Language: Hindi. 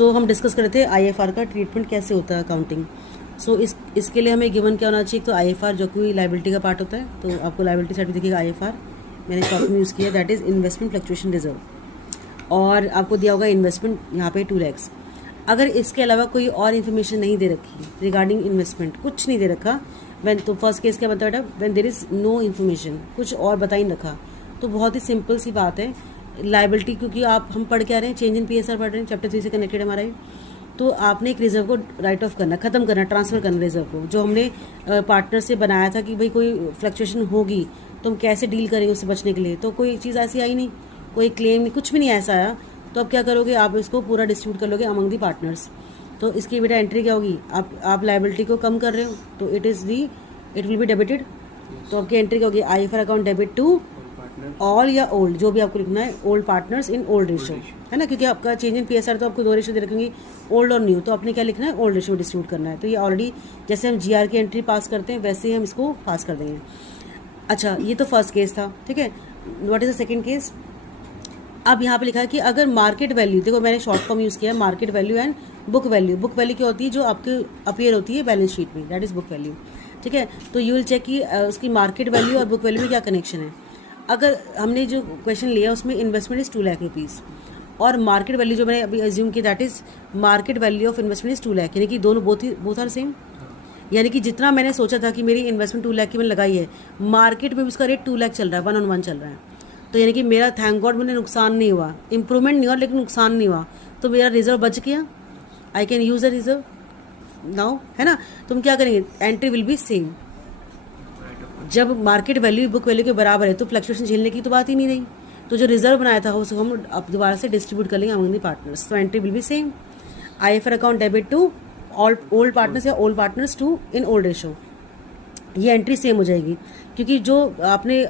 सो हम डिस्कस कर रहे थे आईएफआर का ट्रीटमेंट कैसे होता है अकाउंटिंग। सो इसके लिए हमें गिवन क्या होना चाहिए, तो आईएफआर जो कोई लाइबिलिटी का पार्ट होता है, तो आपको लाइबिलिटी साइड भी दिखेगा आईएफआर, मैंने शॉर्ट में यूज़ किया, that is investment fluctuation reserve, और आपको दिया होगा इन्वेस्टमेंट यहाँ पे 2 lakhs। अगर इसके अलावा कोई और इन्फॉर्मेशन नहीं दे रखी रिगार्डिंग इन्वेस्टमेंट, कुछ नहीं दे रखा, व्हेन, तो फर्स्ट केस क्या बताया बेटा, when there is no information, कुछ और बता ही नहीं रखा, तो बहुत ही सिंपल सी बात है लाइबिलिटी, क्योंकि हम पढ़ के आ रहे हैं, चेंज इन पीएसआर पढ़ रहे हैं, चैप्टर 3 से कनेक्टेड हमारा ये, तो आपने एक रिजर्व को राइट ऑफ करना, खत्म करना, ट्रांसफ़र करना रिजर्व को, जो हमने पार्टनर से बनाया था कि भाई कोई फ्लक्चुएशन होगी तो हम कैसे डील करेंगे उससे बचने के लिए, तो कोई चीज़ ऐसी आई नहीं, कोई क्लेम नहीं, कुछ भी नहीं ऐसा आया, तो अब क्या करोगे, आप इसको पूरा डिस्ट्रीब्यूट कर लोगे अमंग दी पार्टनर्स। तो इसकी बेटा एंट्री क्या होगी, आप लाइबिलिटी को कम कर रहे हो, तो इट विल बी डेबिटेड, तो आपकी एंट्री क्या होगी, IFR account debit to all या ओल्ड, जो भी आपको लिखना है, old partners in old ratio, है ना, क्योंकि आपका चेंज इन पीएसआर तो आपको 2 रेशो दे रखेंगे, ओल्ड और न्यू, तो आपने क्या लिखना है, ओल्ड रेशो डिस्ट्रीब्यूट करना है। तो ये ऑलरेडी जैसे हम जीआर की एंट्री पास करते हैं वैसे ही हम इसको पास कर देंगे। अच्छा, ये तो फर्स्ट केस था, ठीक है। What is the second case, अब यहाँ पे लिखा है कि अगर मार्केट वैल्यू, देखो मैंने शॉर्ट फॉर्म यूज़ किया है, market value and book value. Book value क्या होती है, जो आपके अपीयर होती है बैलेंस शीट में, दैट इज़ बुक वैल्यू, ठीक है। तो यू विल चेक कि उसकी मार्केट वैल्यू और बुक वैल्यू में क्या कनेक्शन है। अगर हमने जो क्वेश्चन लिया उसमें इन्वेस्टमेंट इज़ 2 लाख रुपीज़, और मार्केट वैल्यू जो मैंने अभी एज्यूम की, that is market value of investment is 2 lakh, यानी कि दोनों बोथ आर सेम, यानी कि जितना मैंने सोचा था कि मेरी इन्वेस्टमेंट 2 लाख की मैंने लगाई है, मार्केट में भी उसका रेट 2 लाख चल रहा है, 1/1 चल रहा है, तो यानी कि मेरा थैंक गॉड मुझे नुकसान नहीं हुआ, इंप्रूवमेंट नहीं हुआ लेकिन नुकसान नहीं हुआ, तो मेरा रिजर्व बच गया, I can use the reserve now, है ना। तुम क्या करेंगे, एंट्री विल बी सेम, जब मार्केट वैल्यू बुक वैल्यू के बराबर है तो फ्लक्चुएशन झेलने की तो बात ही नहीं रही, तो जो रिजर्व बनाया था उसको हम अब दोबारा से डिस्ट्रीब्यूट कर लेंगे अमंग द पार्टनर्स, तो entry will be same, IFR account debit to all old partners या old partners to in old ratio, ये एंट्री सेम हो जाएगी, क्योंकि जो आपने